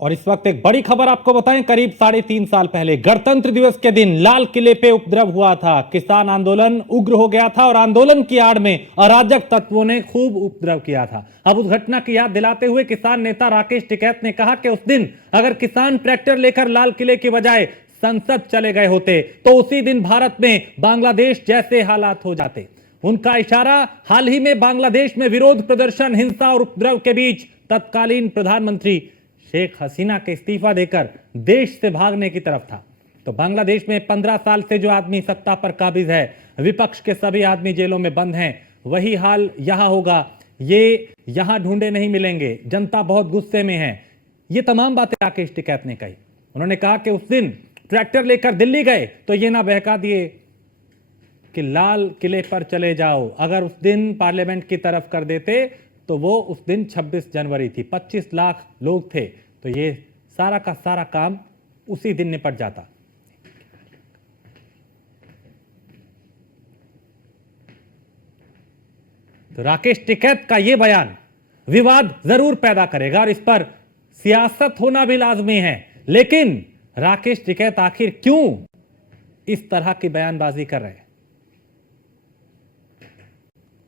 और इस वक्त एक बड़ी खबर आपको बताएं, करीब 3.5 साल पहले गणतंत्र दिवस के दिन लाल किले पे उपद्रव हुआ था। किसान आंदोलन उग्र हो गया था और आंदोलन की आड़ में अराजक तत्वों ने खूब उपद्रव किया था। अब उस घटना की याद दिलाते हुए किसान नेता राकेश टिकैत ने कहा कि उस दिन अगर किसान ट्रैक्टर लेकर लाल किले की बजाय संसद चले गए होते तो उसी दिन भारत में बांग्लादेश जैसे हालात हो जाते। उनका इशारा हाल ही में बांग्लादेश में विरोध प्रदर्शन, हिंसा और उपद्रव के बीच तत्कालीन प्रधानमंत्री शेख हसीना के इस्तीफा देकर देश से भागने की तरफ था। तो बांग्लादेश में 15 साल से जो आदमी सत्ता पर काबिज है, विपक्ष के सभी आदमी जेलों में बंद हैं, वही हाल यहां होगा। ये यहां ढूंढे नहीं मिलेंगे, जनता बहुत गुस्से में है। ये तमाम बातें राकेश टिकैत ने कही। उन्होंने कहा कि उस दिन ट्रैक्टर लेकर दिल्ली गए तो ये ना बहका दिए कि लाल किले पर चले जाओ। अगर उस दिन पार्लियामेंट की तरफ कर देते तो वो उस दिन 26 जनवरी थी, 25 लाख लोग थे, तो ये सारा का सारा काम उसी दिन निपट जाता। तो राकेश टिकैत का ये बयान विवाद जरूर पैदा करेगा और इस पर सियासत होना भी लाजमी है। लेकिन राकेश टिकैत आखिर क्यों इस तरह की बयानबाजी कर रहे हैं?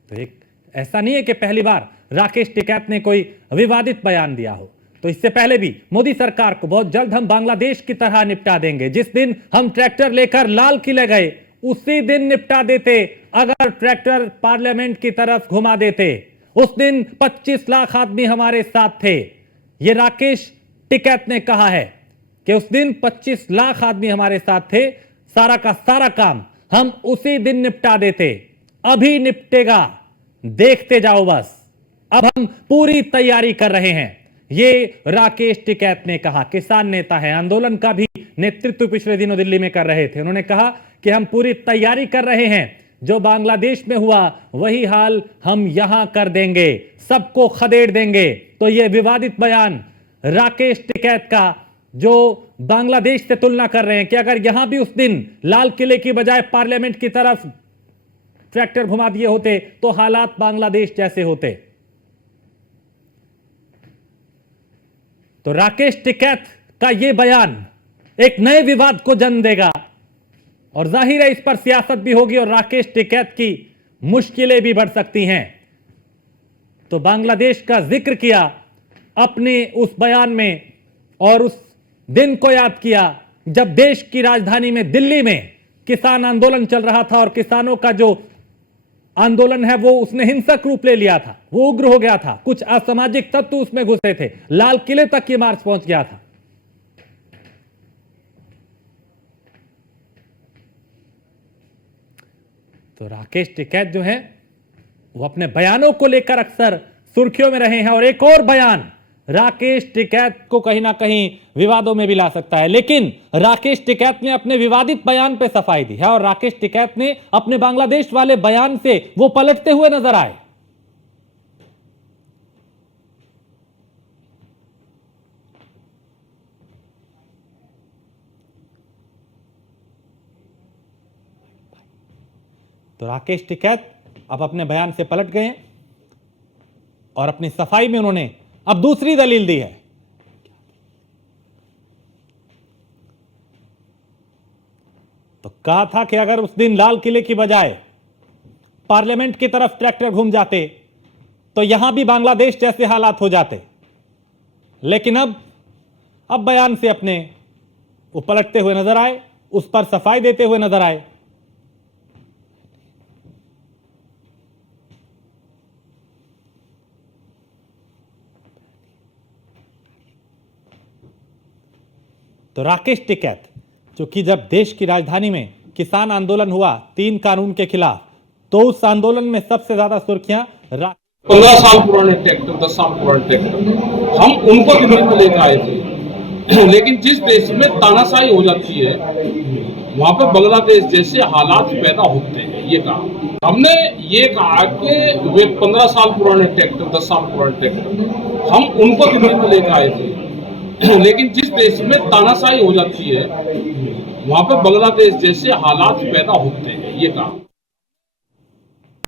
तो एक ऐसा नहीं है कि पहली बार राकेश टिकैत ने कोई विवादित बयान दिया हो। तो इससे पहले भी मोदी सरकार को बहुत जल्द हम बांग्लादेश की तरह निपटा देंगे। जिस दिन हम ट्रैक्टर लेकर लाल किले गए उसी दिन निपटा देते। अगर ट्रैक्टर पार्लियामेंट की तरफ घुमा देते, उस दिन 25 लाख आदमी हमारे साथ थे। यह राकेश टिकैत ने कहा है कि उस दिन 25 लाख आदमी हमारे साथ थे, सारा का सारा काम हम उसी दिन निपटा देते। अभी निपटेगा, देखते जाओ बस। अब हम पूरी तैयारी कर रहे हैं, ये राकेश टिकैत ने कहा। किसान नेता है, आंदोलन का भी नेतृत्व पिछले दिनों दिल्ली में कर रहे थे। उन्होंने कहा कि हम पूरी तैयारी कर रहे हैं, जो बांग्लादेश में हुआ वही हाल हम यहां कर देंगे, सबको खदेड़ देंगे। तो यह विवादित बयान राकेश टिकैत का, जो बांग्लादेश से तुलना कर रहे हैं कि अगर यहां भी उस दिन लाल किले की बजाय पार्लियामेंट की तरफ ट्रैक्टर घुमा दिए होते तो हालात बांग्लादेश जैसे होते। तो राकेश टिकैत का यह बयान एक नए विवाद को जन्म देगा और जाहिर है इस पर सियासत भी होगी और राकेश टिकैत की मुश्किलें भी बढ़ सकती हैं। तो बांग्लादेश का जिक्र किया अपने उस बयान में और उस दिन को याद किया जब देश की राजधानी में दिल्ली में किसान आंदोलन चल रहा था और किसानों का जो आंदोलन है वो उसने हिंसक रूप ले लिया था, वो उग्र हो गया था। कुछ असामाजिक तत्व उसमें घुसे थे, लाल किले तक ये मार्च पहुंच गया था। तो राकेश टिकैत जो है वो अपने बयानों को लेकर अक्सर सुर्खियों में रहे हैं और एक और बयान राकेश टिकैत को कहीं ना कहीं विवादों में भी ला सकता है। लेकिन राकेश टिकैत ने अपने विवादित बयान पे सफाई दी है और राकेश टिकैत ने अपने बांग्लादेश वाले बयान से वो पलटते हुए नजर आए। तो राकेश टिकैत अब अपने बयान से पलट गए और अपनी सफाई में उन्होंने अब दूसरी दलील दी है। तो कहा था कि अगर उस दिन लाल किले की बजाय पार्लियामेंट की तरफ ट्रैक्टर घूम जाते तो यहां भी बांग्लादेश जैसे हालात हो जाते। लेकिन अब बयान से अपने वो पलटते हुए नजर आए, उस पर सफाई देते हुए नजर आए। तो राकेश टिकैत, क्योंकि जब देश की राजधानी में किसान आंदोलन हुआ 3 कानून के खिलाफ, तो उस आंदोलन में सबसे ज्यादा सुर्खियां 15 साल पुराने ट्रैक्टर, 10 साल पुराने ट्रैक्टर हम उनको दिल्ली में लेकर आए थे। लेकिन जिस देश में तानाशाही हो जाती है वहां पर बांग्लादेश जैसे हालात पैदा होते हैं। ये कहा हमने, ये कहा कि वे 15 साल पुराने ट्रैक्टर, 10 साल पुराने ट्रैक्टर हम उनको दिल्ली में लेकर आए थे। लेकिन जिस देश में तानाशाही हो जाती है वहां पर बांग्लादेश जैसे हालात पैदा होते हैं। ये कहा।